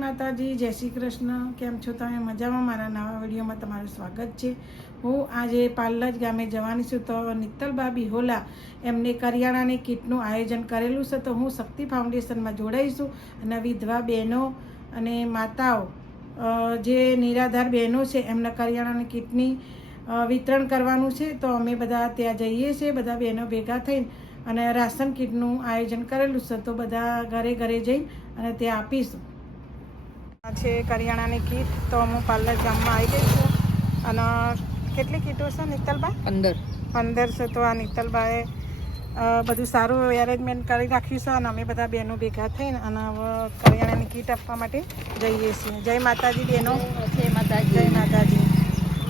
માતાજી, જય શ્રી કૃષ્ણ. કેમ છો તમે? મજામાં? મારા નવા વિડીયોમાં તમારું સ્વાગત છે. હું આજે પાલજ ગામે જવાની છું, તો નિત્તલબા બિહોલા એમને કરિયાણાની કીટનું આયોજન કરેલું છે, તો હું શક્તિ ફાઉન્ડેશનમાં જોડાઈશું અને વિધવા બહેનો અને માતાઓ જે નિરાધાર બહેનો છે એમના કરિયાણાની કીટની વિતરણ કરવાનું છે. તો અમે બધા ત્યાં જઈએ છીએ, બધા બહેનો ભેગા થઈને અને રાશન કીટનું આયોજન કરેલું છે, તો બધા ઘરે ઘરે જઈ અને ત્યાં આપીશું. આ છે કરિયાણાની કીટ. તો હું પાલજ ગામમાં આવી ગઈ છું અને કેટલી કીટો છે નિત્તલબા? 15 છે. તો આ નિત્તલબાએ બધું સારું એરેન્જમેન્ટ કરી રાખ્યું છે અને અમે બધા બહેનો ભેગા થઈને અને હવે કરિયાણાની કીટ આપવા માટે જઈએ છીએ. જય માતાજી બહેનો. જય માતાજી.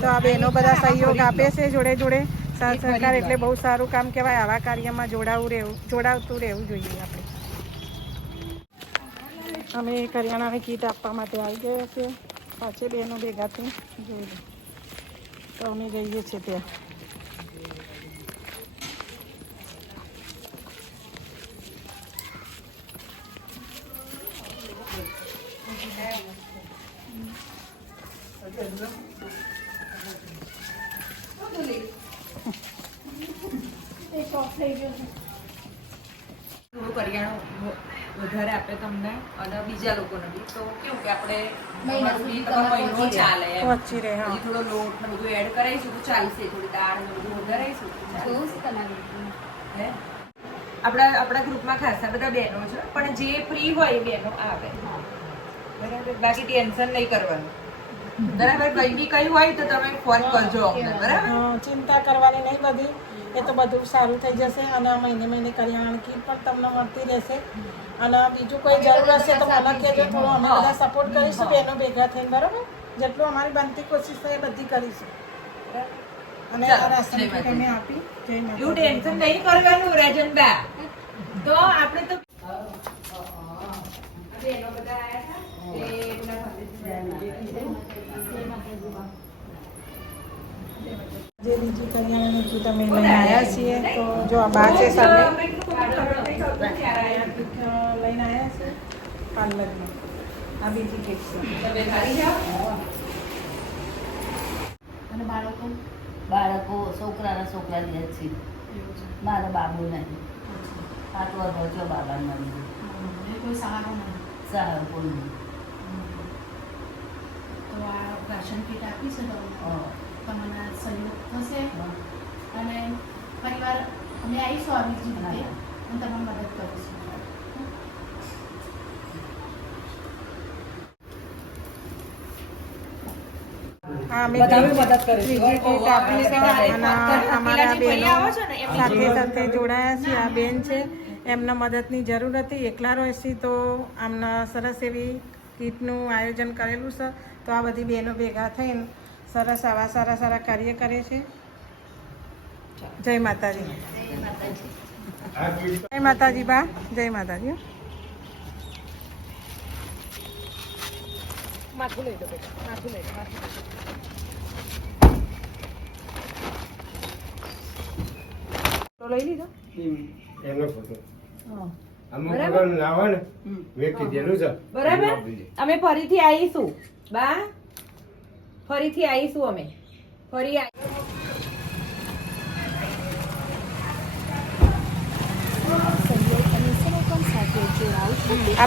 તો આ બહેનો બધા સહયોગ આપે છે જોડે જોડે. સાથ સહકાર એટલે બહુ સારું કામ કહેવાય. આવા કાર્યમાં જોડાવતું રહેવું જોઈએ આપણે. અમે કરિયાણાની કીટ આપવા માટે આવી ગયા છીએ. પાછે બહેનો ભેગા થઈ જોઈ લો. તો અમે જઈએ છીએ ત્યાં. થોડું કરિયાણું વધારે આપે તમને અને બીજા લોકોને બી, તો કેવું કે આપણે મહિનો ચાલે એમ. પહોંચી રહે. હા, થોડો લોટ ને બધું એડ કરાવીશું તો ચાલશે. થોડી દાળ ને બધું વધારાઈશું તો ચાલશે. આપણા ગ્રુપમાં ખાસા બધા બહેનો છે, પણ જે ફ્રી હોય એ બહેનો આવે. બરાબર, બાકી ટેન્શન નહીં કરવાનું. બરાબર, કઈ બી કઈ હોય તો તમે ફોન કરજો અમને. બરાબર, ચિંતા કરવાની નહીં બધી. એ તો બધું સારું થઈ જશે અને મહિને મહિને કરિયાણાની કીટ પણ તમને મળતી રહેશે. અને બીજું કોઈ જરૂર હશે તો મને કહેજો, થોડો અમે બધા સપોર્ટ કરીશું બહેનો ભેગા થઈને. બરાબર, જેટલું અમારી બનતી કોશિશ થાય એ બધી કરીશું. અને આ રાશન કીટ અમે આપી. જય એવું માતાજી. ટેન્શન નહીં કરવાનું રાજનબા. તો આપણે તો બહેનો બધા જે બીજી કરિયાણાની કીટ અમે લઈને આવ્યા છીએ. તો જો આ બા છે સામે લઈને આવ્યા છે પાર્લરમાં. આ બીજી કીટ છે. તમે ખાલી જાઓ. અને બાળકો છોકરા લે છે. મારા બાબુ નહીં. આ તો અધો બાબા નહીં. કોઈ સહારો નહીં. સારું કોઈ નહીં. તો આ રાશન કીટ આપી છે તમને સહયોગ થશે અને પરિવાર અમે આવીશું આવી જ રીતે અને તમને મદદ કરીશું. હા, અમે ત્રીજી કીટ આપી છે અને અમારા બહેનો સાથે સાથે જોડાયા છે. આ બેન છે, એમને મદદની જરૂર હતી, એકલા રહેશે, તો આમને સરસ એવી કીટનું આયોજન કરેલું છે. તો આ બધી બહેનો ભેગા થઈને સરસ આવા સારા કાર્ય કરે છે. જય માતાજી. જય માતાજી બા. જય માતાજી. માથું લઈ લો બેટા, માથું લઈ લો. તો લઈ લીધો એનો ફોટો હા. અમુક વગર લાવો ને મેં કીધેલું છે. બરાબર, અમે ફરીથી આવીશું બા. ફરીથી આવીશું અમે. ફરી આ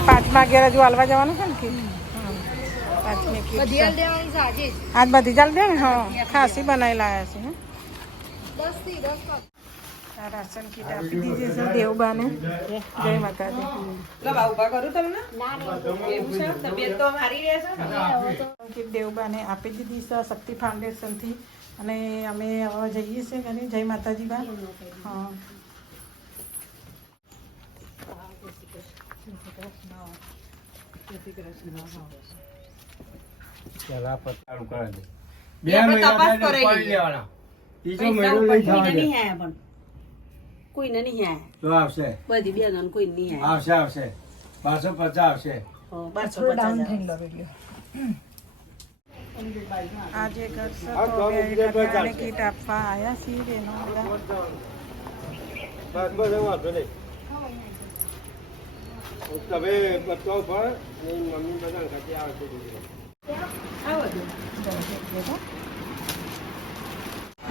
5મા 11 હજુ હાલવા જવાનું છે ને કે 5મી કીટ આજ બધી ચાલ દે ને. હા, ખાસી બનાવી લાયા છે. આ રાશન કીટ આપી દીધી છે દેવબાને. જય માતાજી. ઉભા કરું તમને. એવું છે, તબિયત તો મારી રહેશે ને. કીટ દેવબાને આપી દીધી છે શક્તિ ફાઉન્ડેશનથી. અને અમે હવે જઈએ છીએ ઘરે. જય માતાજી બા. હા, પેલા પતાળું કરે છે. બે મહિના તપાસ પહેલા કરાવી ઉપાડી લેવાના. ત્રીજો પૈસા મહિનો ઉપર લઈ જવા દે. કોઈને નહીં આયા. તો આવશે બધી બેનો કોઈ નહીં આયા. આવશે 550 આવશે. 250. આ જે ઘર છે તો બે કરિયાણાની કીટ આપવા આવ્યા છીએ બહેનો બધા. બસ વાંધો નહીં. તમે બતાવો પણ મમ્મી બધા આવો જો.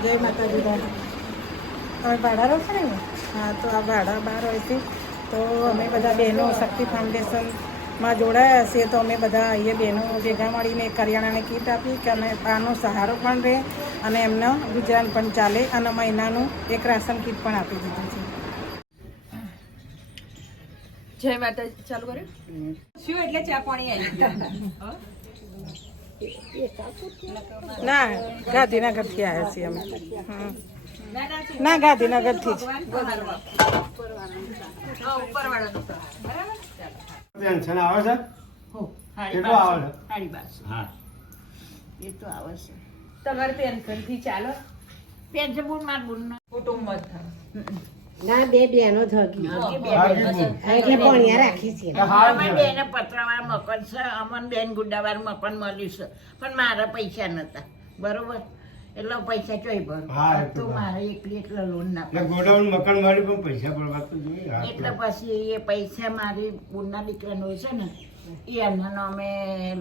જય માતાજી દાદા. તમે ભાડા રહો છો ને? હા, તો આ ભાડા બહાર હોય છે. તો અમે બધા બહેનો શક્તિ ફાઉન્ડેશનમાં જોડાયા છીએ. તો અમે બધા અહીંયા બહેનો ભેગા મળીને કરિયાણાને કીટ આપી કે અને આનો સહારો પણ રહે અને એમનો ગુજરાન પણ ચાલે અને મહિનાનું એક રાશન કીટ પણ આપી દીધું છે. જય માતાજી. ચાલુ કર્યું શું એટલે ચા પાણી આવી ગયું. ના, ગાંધીનગરથી આવ્યા છીએ અમે. હમ. ના, ગાંધીનગરથી જ. ઉપરવાળાનું તો. બરાબર. પેન્શન આવે છે કેટલું આવે છે હા એ તો આવશે તમારે પેન્શન થી ચાલો પેન્શન બુન માર બુન કુટુંબ જ થાય. ના, બે બેનો થકી એટલે ભણ્યા રાખી છે. અમારી બેને પતરાવાર મકાન છે, અમન બેન ગુડાવાર મકાન મળ્યું છે, પણ મારા પૈસા નતા બરોબર, એટલે પૈસા ચોઈ ભર હા, એ તો તો મારે એકલી એટલે લોન ના એટલે ગોડાઉન મકાન વાળી પણ પૈસા ભરવા તો જોઈએ હા. એટલે પછી એ પૈસા મારી બુનના દીકરાનો છે ને એ એમના અમે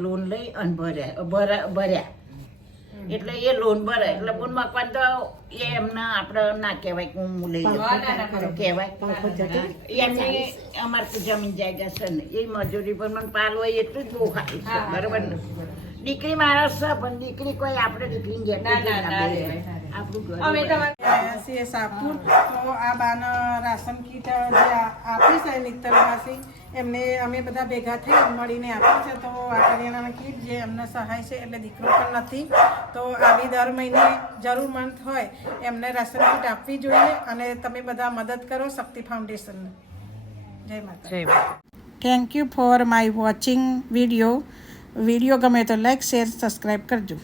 લોન લઈ અને ભર્યા એટલે એ લોન ભરે એટલે બુન મકાન તો એ એમના આપણે ના કહેવાય કે હું લઈ કહેવાય એમની અમારે તો જમીન જાયગા છે ને એ મજૂરી પર મને પાલ હોય એટલું જ બહુ ખાલી છે બરોબર ને. દીકરી મારા છે પણ દીકરી કોઈ આપણે દીકરીને ઘેર આપણું ઘર અમે તમારે આવ્યા છીએ સાપુર. તો આ બાના રાશન કીટ જે આપી છે નિત્તલવાસી એમને અમે બધા ભેગા થઈ મળીને આપી છે. તો આ કરિયાણાની કીટ જે એમને સહાય છે એટલે દીકરો પણ નથી તો આવી દર મહિને જરૂરમંદ હોય એમને રાશન કીટ આપવી જોઈએ અને તમે બધા મદદ કરો શક્તિ ફાઉન્ડેશનને. જય માતા. Thank you for my watching video. Video ગમે તો લાઈક શેર સબસ્ક્રાઈબ કરજો.